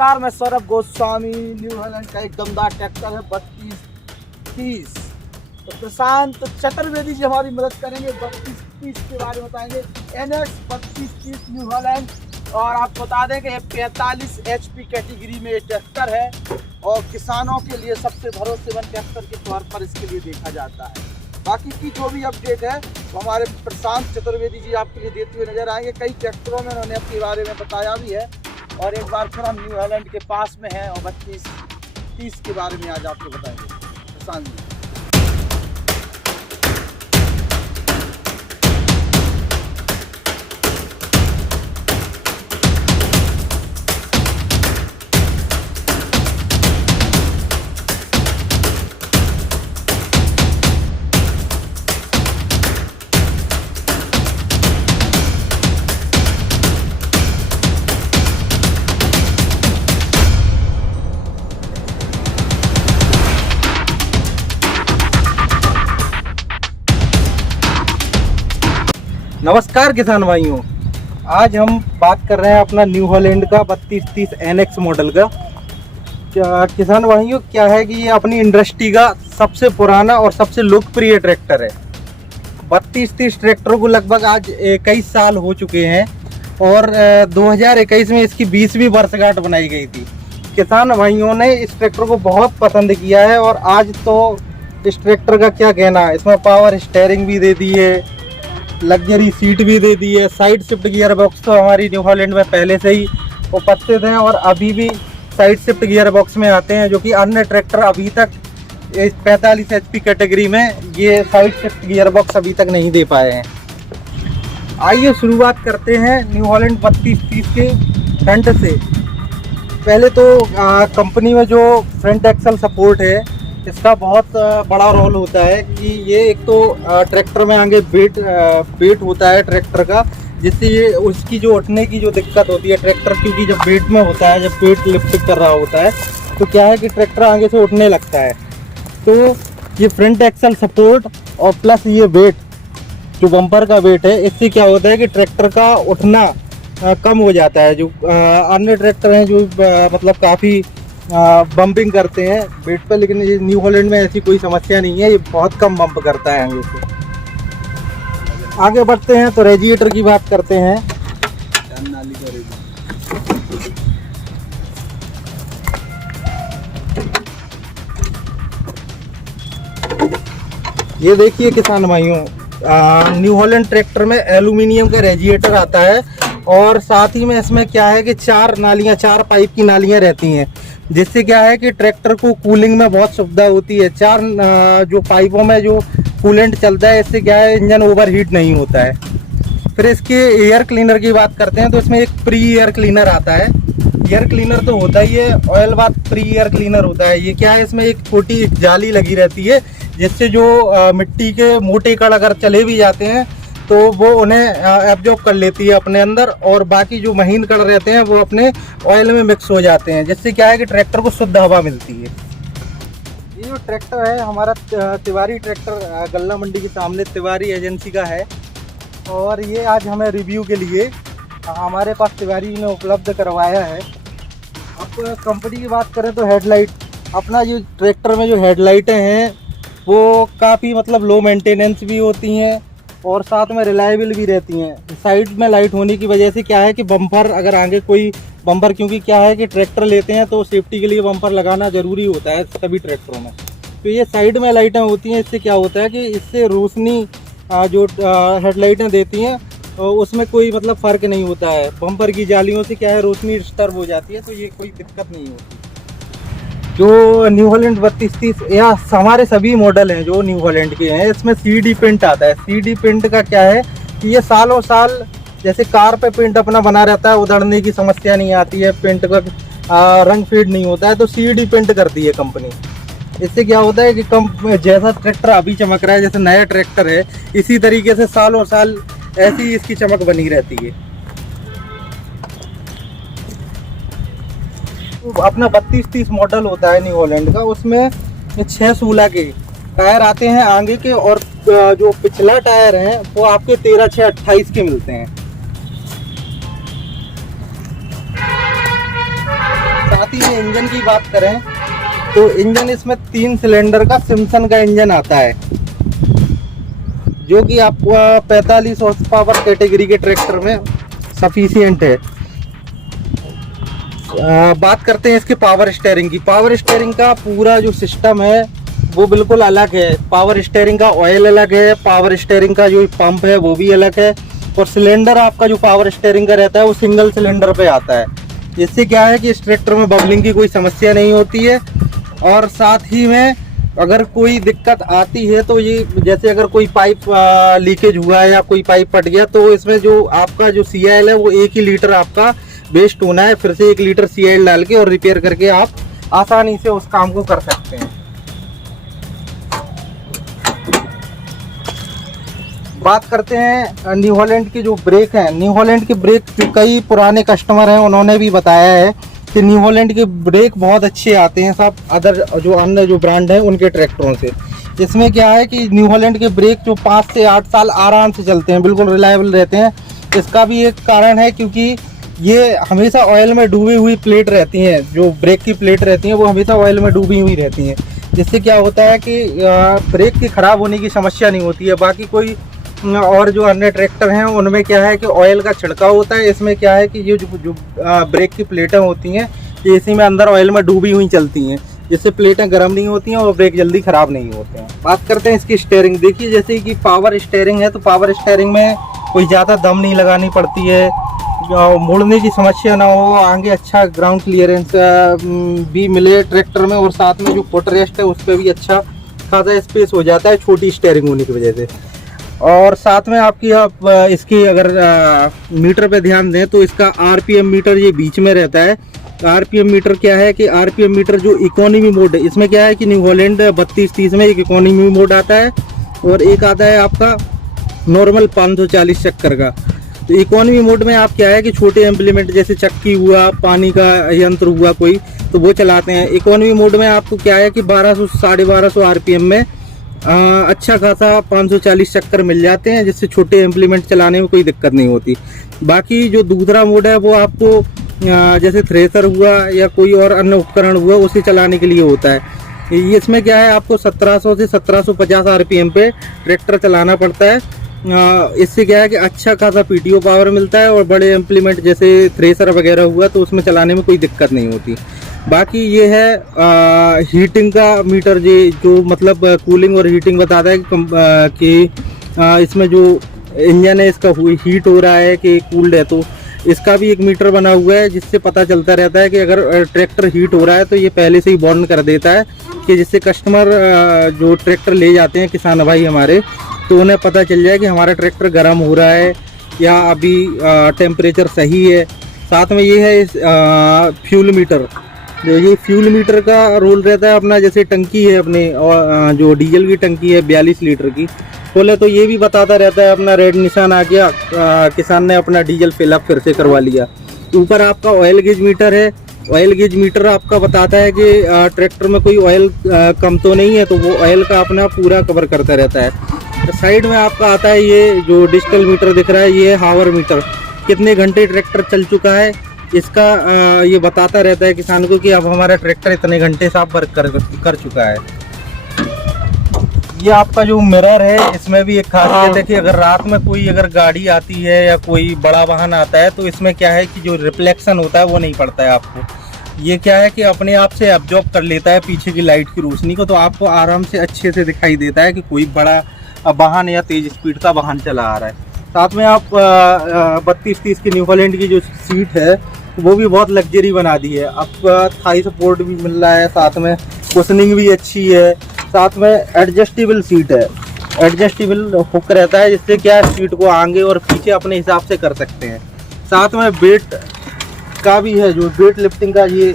नमस्कार, मैं Saurabh Goswami. New Holland का एक दमदार ट्रैक्टर है 3230। तो प्रशांत चतुर्वेदी जी हमारी मदद करेंगे, 3230 के बारे में बताएंगे। NS 3230 new Holland. और आपको बता दें कि ये 45 HP कैटेगरी में ये ट्रैक्टर है और किसानों के लिए सबसे भरोसेमंद ट्रैक्टर के तौर पर इसके लिए देखा जाता है। बाकी की जो भी अपडेट है वो हमारे प्रशांत चतुर्वेदी जी आपके लिए देते हुए नजर आएंगे। कई ट्रैक्टरों में उन्होंने अपने बारे में बताया भी है। और एक बार फिर हम न्यू हॉलैंड के पास में हैं और 3230 के बारे में आज आपको बताएंगे प्रशांत जी। नमस्कार किसान भाइयों, आज हम बात कर रहे हैं अपना न्यू हॉलैंड का 3230 NX मॉडल का। किसान भाइयों, क्या है कि ये अपनी इंडस्ट्री का सबसे पुराना और सबसे लोकप्रिय ट्रैक्टर है। 3230 ट्रैक्टर को लगभग आज 21 साल हो चुके हैं और 2021 में इसकी 20वीं वर्षगांठ बनाई गई थी। किसान भाइयों ने इस ट्रैक्टर को बहुत पसंद किया है और आज तो इस ट्रैक्टर का क्या कहना है, इसमें पावर स्टीयरिंग भी दे दी है, लग्जरी सीट भी दे दी है। साइड शिफ्ट गियर बॉक्स तो हमारी न्यू हॉलैंड में पहले से ही उपस्थित हैं और अभी भी साइड शिफ्ट गियर बॉक्स में आते हैं, जो कि अन्य ट्रैक्टर अभी तक 45 HP कैटेगरी में ये साइड शिफ्ट गियर बॉक्स अभी तक नहीं दे पाए हैं। आइए शुरुआत करते हैं न्यू हॉलैंड 3230 के फ्रंट से। पहले तो कंपनी में जो फ्रंट एक्सल सपोर्ट है इसका बहुत बड़ा रोल होता है कि ये एक तो ट्रैक्टर में आगे वेट होता है ट्रैक्टर का, जिससे ये उसकी जो उठने की जो दिक्कत होती है ट्रैक्टर, क्योंकि जब वेट में होता है, जब वेट लिफ्ट कर रहा होता है तो क्या है कि ट्रैक्टर आगे से उठने लगता है। तो ये फ्रंट एक्सल सपोर्ट और प्लस ये वेट जो बम्पर का वेट है, इससे क्या होता है कि ट्रैक्टर का उठना कम हो जाता है। जो अन्य ट्रैक्टर हैं जो मतलब काफ़ी बम्पिंग करते हैं वेट पर, लेकिन ये न्यू हॉलैंड में ऐसी कोई समस्या नहीं है, ये बहुत कम बम्प करता है आगे से। आगे बढ़ते हैं तो रेडिएटर की बात करते हैं। ये देखिए किसान भाइयों, न्यू हॉलैंड ट्रैक्टर में एल्यूमिनियम का रेडिएटर आता है और साथ ही में इसमें क्या है कि 4 पाइप की नालियां रहती हैं, जिससे क्या है कि ट्रैक्टर को कूलिंग में बहुत सुविधा होती है। 4 जो पाइपों में जो कूलेंट चलता है, इससे क्या है इंजन ओवरहीट नहीं होता है। फिर इसके एयर क्लीनर की बात करते हैं तो इसमें एक प्री एयर क्लीनर आता है। एयर क्लीनर तो होता ही है, ऑयल बाद प्री एयर क्लीनर होता है। ये क्या है, इसमें एक छोटी जाली लगी रहती है, जिससे जो मिट्टी के मोटे कण अगर चले भी जाते हैं तो वो उन्हें एब्जॉर्ब कर लेती है अपने अंदर, और बाकी जो महीन कण रहते हैं वो अपने ऑयल में मिक्स हो जाते हैं, जिससे क्या है कि ट्रैक्टर को शुद्ध हवा मिलती है। ये जो ट्रैक्टर है हमारा तिवारी ट्रैक्टर गल्ला मंडी के सामने तिवारी एजेंसी का है और ये आज हमें रिव्यू के लिए हमारे पास तिवारी ने उपलब्ध करवाया है। अब कंपनी की बात करें तो हेडलाइट, अपना जो ट्रैक्टर में जो हेडलाइटें हैं वो काफ़ी मतलब लो मेंटेनेंस भी होती हैं और साथ में रिलायबल भी रहती हैं। साइड में लाइट होने की वजह से क्या है कि बम्पर, अगर आगे कोई बम्पर, क्योंकि क्या है कि ट्रैक्टर लेते हैं तो सेफ्टी के लिए बम्पर लगाना ज़रूरी होता है सभी ट्रैक्टरों में। तो ये साइड में लाइटें होती हैं, इससे क्या होता है कि इससे रोशनी जो हेडलाइटें देती हैं उसमें कोई मतलब फ़र्क नहीं होता है। बम्पर की जालियों से क्या है रोशनी डिस्टर्ब हो जाती है, तो ये कोई दिक्कत नहीं होती। जो न्यू हॉलैंड 3230 या हमारे सभी मॉडल हैं जो न्यू हॉलैंड के हैं, इसमें CD पेंट आता है। CD पेंट का क्या है कि ये सालों साल, जैसे कार पे पेंट अपना बना रहता है, उधड़ने की समस्या नहीं आती है, पेंट का रंग फेड नहीं होता है, तो CD पेंट करती है कंपनी। इससे क्या होता है कि जैसा ट्रैक्टर अभी चमक रहा है, जैसे नया ट्रैक्टर है, इसी तरीके से सालों साल ऐसी इसकी चमक बनी रहती है। अपना 3230 मॉडल होता है न्यू हॉलैंड का, उसमें 6/16 के टायर आते हैं आगे के, और जो पिछला टायर है वो आपके 13/6/28 के मिलते हैं। साथ ही में इंजन की बात करें तो इंजन इसमें 3 सिलेंडर का सिम्पसन का इंजन आता है, जो कि आपको 45 हॉर्स पावर कैटेगरी के ट्रैक्टर में सफिशिएंट है। बात करते हैं इसके पावर स्टीयरिंग की। पावर स्टीयरिंग का पूरा जो सिस्टम है वो बिल्कुल अलग है। पावर स्टीयरिंग का ऑयल अलग है, पावर स्टीयरिंग का जो पंप है वो भी अलग है, और सिलेंडर आपका जो पावर स्टीयरिंग का रहता है वो सिंगल सिलेंडर पे आता है। इससे क्या है कि इस ट्रैक्टर में बबलिंग की कोई समस्या नहीं होती है। और साथ ही में अगर कोई दिक्कत आती है तो ये जैसे अगर कोई पाइप लीकेज हुआ है या कोई पाइप फट गया तो इसमें जो आपका जो CIL है वो 1 ही लीटर आपका वेस्ट होना है। फिर से 1 लीटर CIL डाल के और रिपेयर करके आप आसानी से उस काम को कर सकते हैं। बात करते हैं न्यू हॉलैंड की जो ब्रेक हैं। न्यू हॉलैंड की ब्रेक जो कई पुराने कस्टमर हैं उन्होंने भी बताया है कि न्यू हॉलैंड के ब्रेक बहुत अच्छे आते हैं सब अन्य जो ब्रांड हैं उनके ट्रैक्टरों से। इसमें क्या है कि न्यू हॉलैंड के ब्रेक जो 5 से 8 साल आराम से चलते हैं, बिल्कुल रिलायबल रहते हैं। इसका भी एक कारण है क्योंकि ये हमेशा ऑयल में डूबी हुई प्लेट रहती हैं, जो ब्रेक की प्लेट रहती हैं वो हमेशा ऑयल में डूबी हुई रहती हैं, जिससे क्या होता है कि ब्रेक की ख़राब होने की समस्या नहीं होती है। बाकी कोई और जो अन्य ट्रैक्टर हैं उनमें क्या है कि ऑयल का छिड़काव होता है। इसमें क्या है कि ये जो ब्रेक की प्लेटें होती हैं ये इसी में अंदर ऑयल में डूबी हुई चलती हैं, जिससे प्लेटें गर्म नहीं होती हैं और ब्रेक जल्दी ख़राब नहीं होते हैं। बात करते हैं इसकी स्टीयरिंग। देखिए जैसे कि पावर स्टीयरिंग है तो पावर स्टीयरिंग में कोई ज़्यादा दम नहीं लगानी पड़ती है, मुड़ने की समस्या ना हो, आगे अच्छा ग्राउंड क्लियरेंस भी मिले ट्रैक्टर में, और साथ में जो फुट रेस्ट है उस पर भी अच्छा खासा स्पेस हो जाता है छोटी स्टीयरिंग होने की वजह से। और साथ में आपकी आप इसकी अगर मीटर पे ध्यान दें तो इसका RPM मीटर ये बीच में रहता है। RPM मीटर क्या है कि RPM मीटर जो इकोनॉमी मोड है, इसमें क्या है कि न्यू हॉलैंड 3230 में एक इकोनॉमी मोड आता है और एक आता है आपका नॉर्मल 540 चक्कर का। तो इकोनॉमी मोड में आप क्या है कि छोटे इम्प्लीमेंट जैसे चक्की हुआ, पानी का यंत्र हुआ कोई, तो वो चलाते हैं। इकोनॉमी मोड में आपको क्या है कि 1200 साढ़े 1200 RPM में अच्छा खासा 540 चक्कर मिल जाते हैं, जिससे छोटे इम्प्लीमेंट चलाने में कोई दिक्कत नहीं होती। बाकी जो दूसरा मोड है वो आपको जैसे थ्रेसर हुआ या कोई और अन्य उपकरण हुआ उसे चलाने के लिए होता है। इसमें क्या है आपको 1700 से 1750 RPM पे ट्रैक्टर चलाना पड़ता है। इससे क्या है कि अच्छा खासा PTO पावर मिलता है, और बड़े इम्प्लीमेंट जैसे थ्रेसर वगैरह हुआ तो उसमें चलाने में कोई दिक्कत नहीं होती। बाकी ये है हीटिंग का मीटर, जो मतलब कूलिंग और हीटिंग बताता है कि इसमें जो इंजन है इसका हीट हो रहा है कि कूल्ड है। तो इसका भी एक मीटर बना हुआ है जिससे पता चलता रहता है कि अगर ट्रैक्टर हीट हो रहा है तो ये पहले से ही वार्न कर देता है, कि जिससे कस्टमर जो ट्रैक्टर ले जाते हैं किसान भाई हमारे, तो उन्हें पता चल जाए कि हमारा ट्रैक्टर गर्म हो रहा है या अभी टेम्परेचर सही है। साथ में ये है फ्यूल मीटर। ये फ्यूल मीटर का रोल रहता है अपना, जैसे टंकी है अपने और जो डीजल की टंकी है 42 लीटर की खोले तो ये भी बताता रहता है अपना रेड निशान आ गया, किसान ने अपना डीजल फिलअप फिर से करवा लिया। ऊपर आपका ऑयल गेज मीटर है। ऑयल गेज मीटर आपका बताता है कि ट्रैक्टर में कोई ऑयल कम तो नहीं है, तो वो ऑयल का अपना पूरा कवर करता रहता है। तो साइड में आपका आता है ये जो डिजिटल मीटर दिख रहा है, ये हावर मीटर, कितने घंटे ट्रैक्टर चल चुका है इसका ये बताता रहता है किसान को कि अब हमारा ट्रैक्टर इतने घंटे से आप वर्क कर चुका है। ये आपका जो मिरर है इसमें भी एक खासियत है कि अगर रात में कोई अगर गाड़ी आती है या कोई बड़ा वाहन आता है तो इसमें क्या है कि जो रिफ्लेक्शन होता है वो नहीं पड़ता है आपको। ये क्या है कि अपने आप से एब्जॉर्ब कर लेता है पीछे की लाइट की रोशनी को, तो आपको आराम से अच्छे से दिखाई देता है कि कोई बड़ा वाहन या तेज स्पीड का वाहन चला आ रहा है। साथ में आप 3230 की न्यू हॉलैंड की जो सीट है वो भी बहुत लग्जरी बना दी है। आपका थाई सपोर्ट भी मिल रहा है, साथ में कुशनिंग भी अच्छी है, साथ में एडजस्टेबल सीट है, एडजस्टेबल हुक रहता है, जिससे क्या है सीट को आगे और पीछे अपने हिसाब से कर सकते हैं। साथ में वेट का भी है, जो वेट लिफ्टिंग का, ये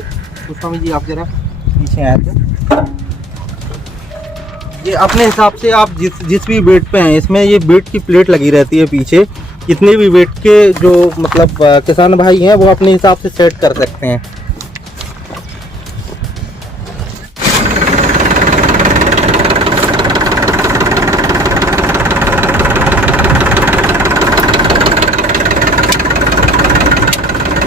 स्वामी जी आप जरा पीछे आए थे, ये अपने हिसाब से आप जिस भी वेट पे हैं, इसमें ये वेट की प्लेट लगी रहती है पीछे, जितने भी वेट के जो मतलब किसान भाई हैं वो अपने हिसाब से सेट कर सकते हैं।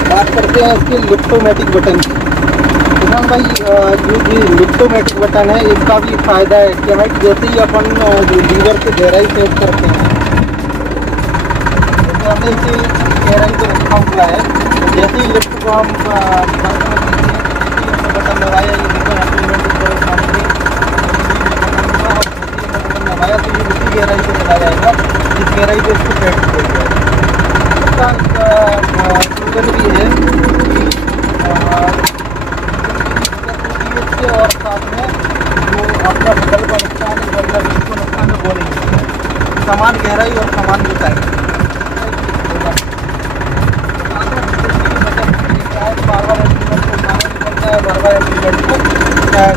बात करते हैं इसके लिफ्टोमेटिक बटन की। हाँ भाई, जो लिफ्टोमेटिक बटन है इसका भी फ़ायदा है क्या है कि जैसे ही अपन जो लीवर की गहराई सेट करते हैं, जैसे हमने इसे गहराई पे रखा हुआ है, तो जैसे ही लिफ्ट को हम बटन दबाया, ये देखो एम्प्लीमेंट ऊपर सामने बटन दबाया तो ये उसी गहराई पे चला जाएगा जिस गहराई पे इसको सेट किया गया है। इसका स्लोगन भी है कि और साथ में जो अपना बगल का नुकसान है, बगल का नुकसान है वो नहीं है, समान गहराई और समान जुताई। बार बार एम्प्लीमेंट को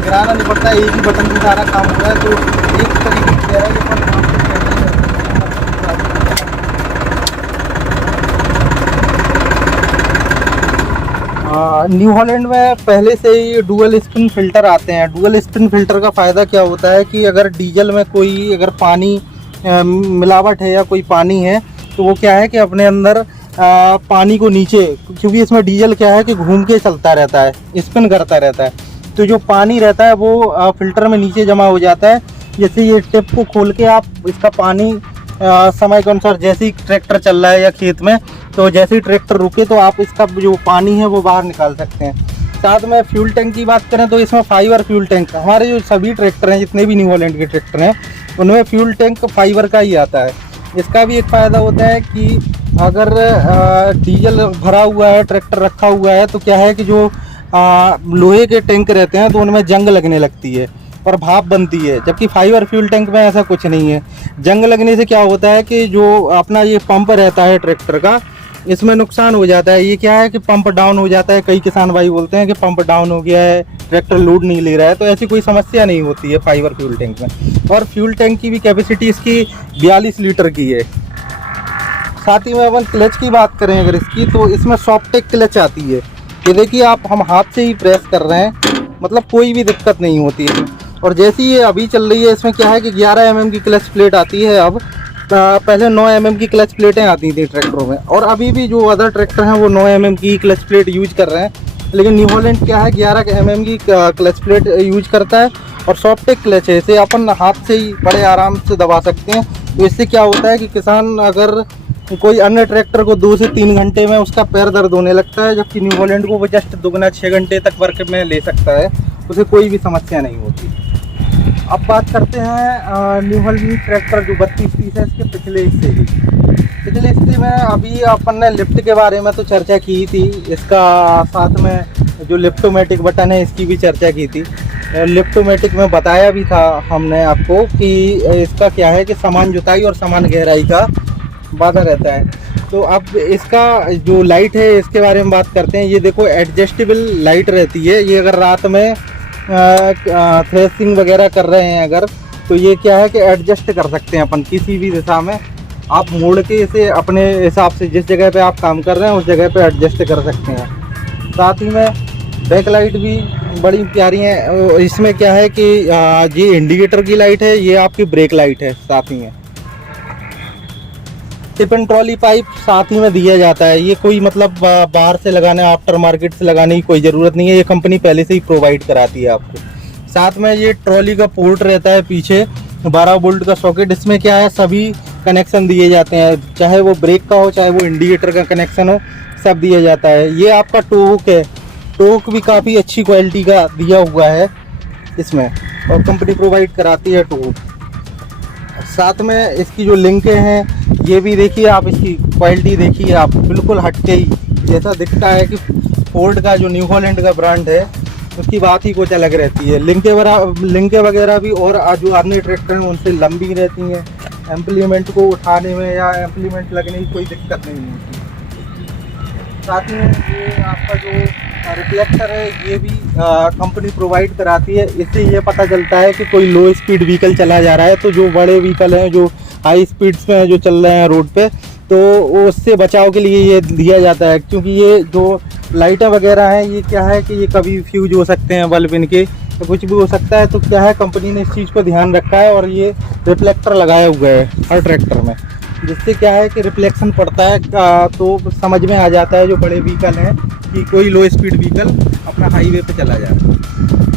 गिराना नहीं पड़ता है, एक ही बटन से सारा काम हो रहा है, तो एक तरीके की गहराई अपन न्यू हॉलैंड में पहले से ही डुअल स्पिन फिल्टर आते हैं। डुअल स्पिन फिल्टर का फ़ायदा क्या होता है कि अगर डीजल में कोई अगर पानी मिलावट है या कोई पानी है तो वो क्या है कि अपने अंदर पानी को नीचे, क्योंकि इसमें डीजल क्या है कि घूम के चलता रहता है, स्पिन करता रहता है, तो जो पानी रहता है वो फिल्टर में नीचे जमा हो जाता है। जैसे ये टिप को खोल के आप इसका पानी समय के अनुसार जैसे ही ट्रैक्टर चल रहा है या खेत में, तो जैसे ही ट्रैक्टर रुके तो आप इसका जो पानी है वो बाहर निकाल सकते हैं। साथ में फ्यूल टैंक की बात करें तो इसमें फाइबर फ्यूल टैंक, हमारे जो सभी ट्रैक्टर हैं जितने भी न्यू हॉलैंड के ट्रैक्टर हैं उनमें फ्यूल टैंक फाइबर का ही आता है। इसका भी एक फ़ायदा होता है कि अगर डीजल भरा हुआ है, ट्रैक्टर रखा हुआ है, तो क्या है कि जो लोहे के टैंक रहते हैं तो उनमें जंग लगने लगती है और भाप बनती है, जबकि फाइबर फ्यूल टैंक में ऐसा कुछ नहीं है। जंग लगने से क्या होता है कि जो अपना ये पंप रहता है ट्रैक्टर का, इसमें नुकसान हो जाता है। ये क्या है कि पंप डाउन हो जाता है, कई किसान भाई बोलते हैं कि पंप डाउन हो गया है, ट्रैक्टर लोड नहीं ले रहा है, तो ऐसी कोई समस्या नहीं होती है फाइबर फ्यूल टैंक में। और फ्यूल टैंक की भी कैपेसिटी इसकी 42 लीटर की है। साथ ही में अपन क्लच की बात करें अगर इसकी, तो इसमें सॉफ्टेक क्लच आती है। ये देखिए आप, हम हाथ से ही प्रेस कर रहे हैं, मतलब कोई भी दिक्कत नहीं होती है। और जैसी ये अभी चल रही है इसमें क्या है कि 11 mm की क्लच प्लेट आती है अब, पहले 9 mm की क्लच प्लेटें आती थी ट्रैक्टरों में, और अभी भी जो अदर ट्रैक्टर हैं वो 9 mm की क्लच प्लेट यूज कर रहे हैं। लेकिन न्यू हॉलैंड क्या है 11 mm की क्लच प्लेट यूज करता है और सॉफ्टेक क्लच है, इसे अपन हाथ से ही बड़े आराम से दबा सकते हैं। तो इससे क्या होता है कि किसान अगर कोई अन्य ट्रैक्टर को 2 से 3 घंटे में उसका पैर दर्द होने लगता है, जबकि न्यू हॉलैंड को वो जस्ट दुगना 6 घंटे तक वर्क में ले सकता है, उसे कोई भी समस्या नहीं होती। अब बात करते हैं न्यू हॉलैंड ट्रैक्टर जो 3230 है इसके पिछले हिस्से की। पिछले हिस्से में अभी अपन ने लिफ्ट के बारे में तो चर्चा की थी, इसका साथ में जो लिफ्टोमेटिक बटन है इसकी भी चर्चा की थी। लिफ्टोमेटिक में बताया भी था हमने आपको कि इसका क्या है कि समान जुताई और समान गहराई का वादा रहता है। तो अब इसका जो लाइट है इसके बारे में बात करते हैं। ये देखो एडजस्टेबल लाइट रहती है, ये अगर रात में थ्रेसिंग वगैरह कर रहे हैं अगर, तो ये क्या है कि एडजस्ट कर सकते हैं अपन किसी भी दिशा में, आप मोड़ के इसे अपने हिसाब से जिस जगह पे आप काम कर रहे हैं उस जगह पे एडजस्ट कर सकते हैं। साथ ही में बैक लाइट भी बड़ी प्यारी है। इसमें क्या है कि ये इंडिकेटर की लाइट है, ये आपकी ब्रेक लाइट है। साथ ही में टिप एंड ट्रॉली पाइप साथ ही में दिया जाता है, ये कोई मतलब बाहर से लगाने, आफ्टर मार्केट से लगाने की कोई ज़रूरत नहीं है, ये कंपनी पहले से ही प्रोवाइड कराती है आपको। साथ में ये ट्रॉली का पोर्ट रहता है पीछे, 12 वोल्ट का सॉकेट, इसमें क्या है सभी कनेक्शन दिए जाते हैं, चाहे वो ब्रेक का हो चाहे वो इंडिकेटर का कनेक्शन हो, सब दिया जाता है। ये आपका टोक है, टोक भी काफ़ी अच्छी क्वालिटी का दिया हुआ है इसमें, और कंपनी प्रोवाइड कराती है टोक। साथ में इसकी जो लिंकें हैं ये भी देखिए आप, इसकी क्वालिटी देखिए आप, बिल्कुल हटके ही जैसा दिखता है कि फोर्ड का जो न्यू हॉलैंड का ब्रांड है उसकी बात ही कुछ अलग रहती है। लिंकें वगैरह भी और जो अन्य ट्रैक्टर हैं उनसे लंबी रहती हैं, एम्प्लीमेंट को उठाने में या एम्प्लीमेंट लगने की कोई दिक्कत नहीं होती। साथ में ये आपका जो रिफ्लेक्टर है ये भी कंपनी प्रोवाइड कराती है, इससे ये पता चलता है कि कोई लो स्पीड व्हीकल चला जा रहा है, तो जो बड़े व्हीकल हैं जो हाई स्पीड्स में जो चल रहे हैं रोड पे, तो उससे बचाव के लिए ये दिया जाता है। क्योंकि ये जो लाइटें वगैरह हैं ये क्या है कि ये कभी फ्यूज हो सकते हैं बल्ब इनके, तो कुछ भी हो सकता है, तो क्या है कंपनी ने इस चीज़ को ध्यान रखा है और ये रिफ्लेक्टर लगाया हुआ है हर ट्रैक्टर में। जिससे क्या है कि रिफ्लेक्शन पड़ता है तो समझ में आ जाता है जो बड़े व्हीकल हैं कि कोई लो स्पीड व्हीकल अपना हाईवे पे चला जा रहा है।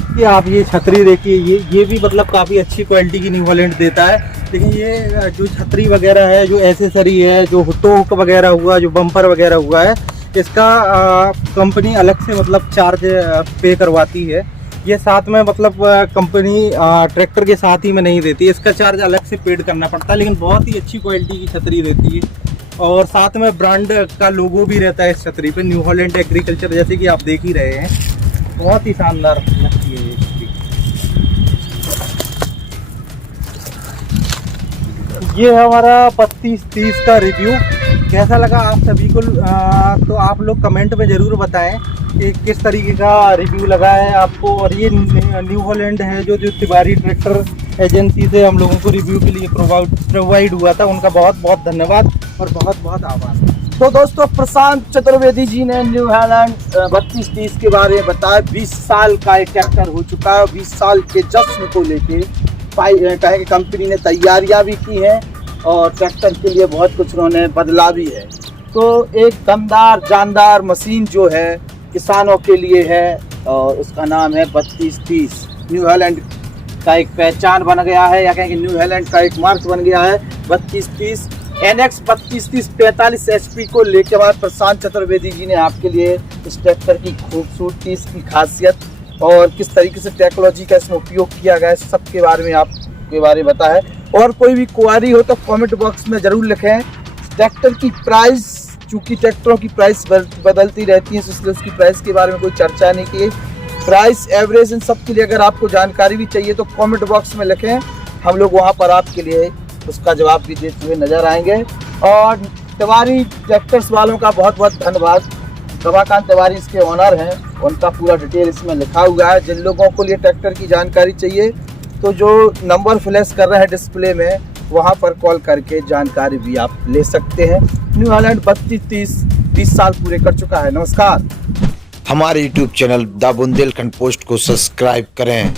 कि आप ये छतरी देखिए, ये भी मतलब काफ़ी अच्छी क्वालिटी की न्यू हॉलैंड देता है। लेकिन ये जो छतरी वगैरह है, जो एसेसरी है, जो हुक वगैरह हुआ, जो बम्पर वगैरह हुआ है, इसका कंपनी अलग से मतलब चार्ज पे करवाती है। ये साथ में मतलब कंपनी ट्रैक्टर के साथ ही में नहीं देती, इसका चार्ज अलग से पेड करना पड़ता है। लेकिन बहुत ही अच्छी क्वालिटी की छतरी रहती है और साथ में ब्रांड का लोगो भी रहता है इस छतरी पे, न्यू हॉलैंड एग्रीकल्चर, जैसे कि आप देख ही रहे हैं। बहुत ही शानदार लगती है ये छतरी। ये है हमारा 3230 का रिव्यू। कैसा लगा आप सभी को तो आप लोग कमेंट में ज़रूर बताएं कि किस तरीके का रिव्यू लगा है आपको। और ये न्यू हॉलैंड है जो तिवारी ट्रैक्टर एजेंसी से हम लोगों को रिव्यू के लिए प्रोवाइड हुआ था, उनका बहुत बहुत धन्यवाद और बहुत बहुत आभार। तो दोस्तों, प्रशांत चतुर्वेदी जी ने न्यू हॉलैंड 3230 के बारे में बताया। 20 साल का एक ट्रैक्टर हो चुका है। 20 साल के जश्न को लेके कहे कि कंपनी ने तैयारियां भी की हैं और ट्रैक्टर के लिए बहुत कुछ उन्होंने बदला भी है। तो एक दमदार जानदार मशीन जो है किसानों के लिए है और उसका नाम है 3230। न्यू हॉलैंड का एक पहचान बन गया है, या कहें कि न्यू हॉलैंड का एक मार्क बन गया है 3230। NX 3230 45 HP को लेके बाद प्रशांत चतुर्वेदी जी ने आपके लिए इस ट्रैक्टर की खूबसूरती, इसकी खासियत और किस तरीके से टेक्नोलॉजी का इसमें उपयोग किया गया है, सब के बारे में आपके बारे में बताया है। और कोई भी क्वारी हो तो कमेंट बॉक्स में ज़रूर लिखें। ट्रैक्टर की प्राइस, चूँकि ट्रैक्टरों की प्राइस बदलती रहती है, इसलिए उसकी प्राइस के बारे में कोई चर्चा नहीं की। प्राइस, एवरेज, इन सब के लिए अगर आपको जानकारी भी चाहिए तो कमेंट बॉक्स में लिखें, हम लोग वहाँ पर आपके लिए उसका जवाब भी देते हुए नजर आएंगे। और तिवारी ट्रैक्टर्स वालों का बहुत बहुत धन्यवाद। रमाकांत तिवारी इसके ऑनर हैं, उनका पूरा डिटेल इसमें लिखा हुआ है। जिन लोगों को लिए ट्रैक्टर की जानकारी चाहिए तो जो नंबर फ्लैश कर रहे हैं डिस्प्ले में, वहाँ पर कॉल करके जानकारी भी आप ले सकते हैं। न्यू हॉलैंड 3230 20 साल पूरे कर चुका है। नमस्कार। हमारे YouTube channel the Bundelkhand post को सब्सक्राइब करें।